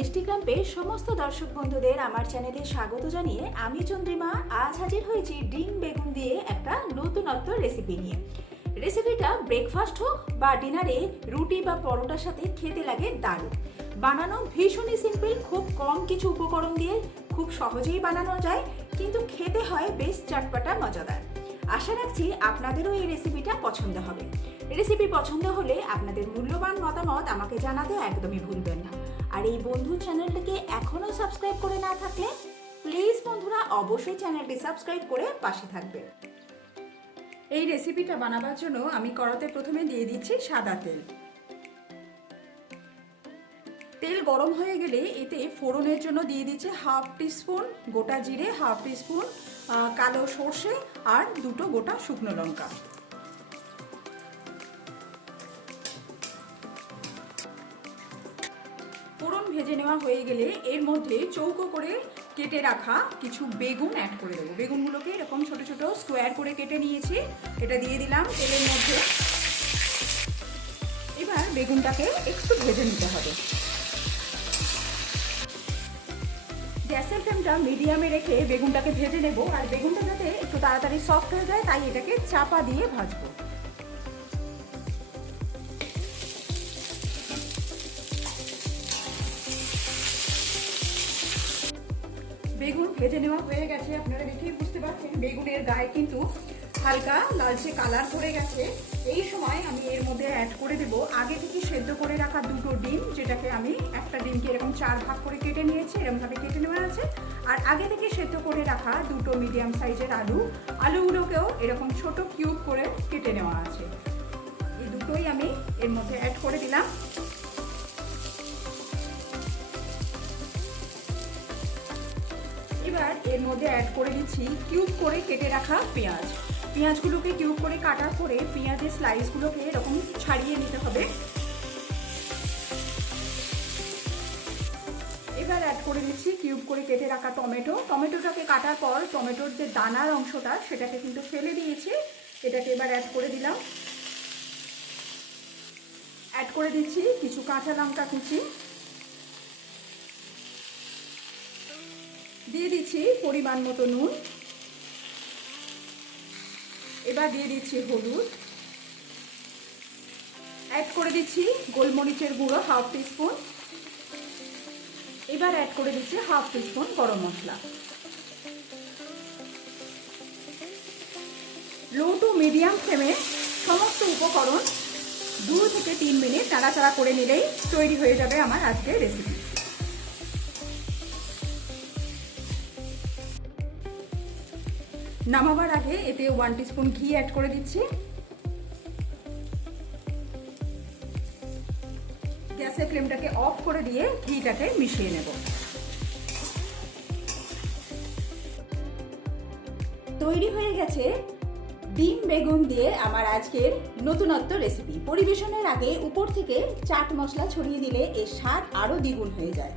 মিষ্টি ক্যাম্পের সমস্ত দর্শক বন্ধুদের আমার চ্যানেলে স্বাগত জানিয়ে আমি চন্দ্রিমা আজ হাজির হয়েছি ডিম বেগুন দিয়ে একটা নতুনত্ব রেসিপি নিয়ে। রেসিপিটা ব্রেকফাস্ট হোক বা ডিনারে রুটি বা পরোটার সাথে খেতে লাগে দারুণ। বানানো ভীষণই সিম্পল, খুব কম কিছু উপকরণ দিয়ে খুব সহজেই বানানো যায়, কিন্তু খেতে হয় বেশ চটপটা মজাদার। আশা রাখছি আপনাদেরও এই রেসিপিটা পছন্দ হবে। রেসিপি পছন্দ হলে আপনাদের মূল্যবান মতামত আমাকে জানাতে একদমই ভুলবেন না। আর এই বন্ধু চ্যানেলটিকে এখনও সাবস্ক্রাইব করে না থাকলে প্লিজ বন্ধুরা অবশ্যই চ্যানেলটি সাবস্ক্রাইব করে পাশে থাকবে। এই রেসিপিটা বানাবার জন্য আমি কড়াতে প্রথমে দিয়ে দিচ্ছি সাদা তেল। তেল গরম হয়ে গেলে এতে ফোড়নের জন্য দিয়ে দিচ্ছে হাফ টিস্পুন গোটা জিরে, হাফ টিস্পুন কালো সর্ষে আর দুটো গোটা শুকনো লঙ্কা। ফোড়ন ভেজে নেওয়া হয়ে গেলে এর মধ্যে চৌকো করে কেটে রাখা কিছু বেগুন অ্যাড করে দেবো। বেগুনগুলোকে এরকম ছোট ছোট স্কোয়ার করে কেটে নিয়েছি, এটা দিয়ে দিলাম তেলের মধ্যে। এবার বেগুনটাকে একটু ভেজে নিতে হবে। গ্যাসের ফ্লেমটা মিডিয়ামে রেখে বেগুনটাকে ভেজে নেব, আর বেগুনটা যাতে একটু তাড়াতাড়ি সফট হয়ে যায় তাই এটাকে চাপা দিয়ে ভাজবো। বেগুন ভেজে নেওয়া হয়ে গেছে, আপনারা দেখেই বুঝতে পারছেন বেগুনের গায়ে কিন্তু হালকা লালচে কালার ধরে গেছে। এই সময় আমি এর মধ্যে অ্যাড করে দেব আগে থেকে সেদ্ধ করে রাখা দুটো ডিম, যেটাকে আমি একটা ডিমকে এরকম 4 ভাগ করে কেটে নিয়েছি, এরকমভাবে কেটে নেওয়া আছে। আর আগে থেকে সেদ্ধ করে রাখা দুটো মিডিয়াম সাইজের আলুগুলোকেও এরকম ছোট কিউব করে কেটে নেওয়া আছে। এই দুটোই আমি এর মধ্যে অ্যাড করে দিলাম। এবার এর মধ্যে অ্যাড করে দিচ্ছি কিউব করে কেটে রাখা পেঁয়াজ। পেঁয়াজগুলোকে কিউব করে কাটার পরে পেঁয়াজের স্লাইসগুলোকে এরকম ছাড়িয়ে নিতে হবে। এবার অ্যাড করে দিচ্ছি কিউব করে কেটে রাখা টমেটো। টমেটোটাকে কাটার পর টমেটোর যে দানার অংশটা সেটাকে কিন্তু ফেলে দিয়েছি, এটাকে এবার অ্যাড করে দিলাম। অ্যাড করে দিচ্ছি কিছু কাঁচা লঙ্কা কুচি, দিয়ে দিচ্ছি পরিমাণ মতো নুন। এবার দিয়ে দিচ্ছি হলুদ, অ্যাড করে দিচ্ছি গোলমরিচের গুঁড়ো হাফ টিস্পুন। এবার অ্যাড করে দিচ্ছি হাফ টিস্পুন গরম মশলা। লো টু মিডিয়াম ফ্লেমে সমস্ত উপকরণ 2 থেকে 3 মিনিট নাড়াচাড়া করে নিলেই তৈরি হয়ে যাবে আমার আজকের রেসিপি। নামাবার আগে এতে 1 টিস্পুন ঘি অ্যাড করে দিচ্ছি। গ্যাসের ফ্লেমটাকে অফ করে দিয়ে ঘিটাকে মিশিয়ে নেব। তৈরি হয়ে গেছে ডিম বেগুন দিয়ে আমার আজকের নতুনত্ব রেসিপি। পরিবেশনের আগে উপর থেকে চাট মশলা ছড়িয়ে দিলে এর স্বাদ আরও দ্বিগুণ হয়ে যায়।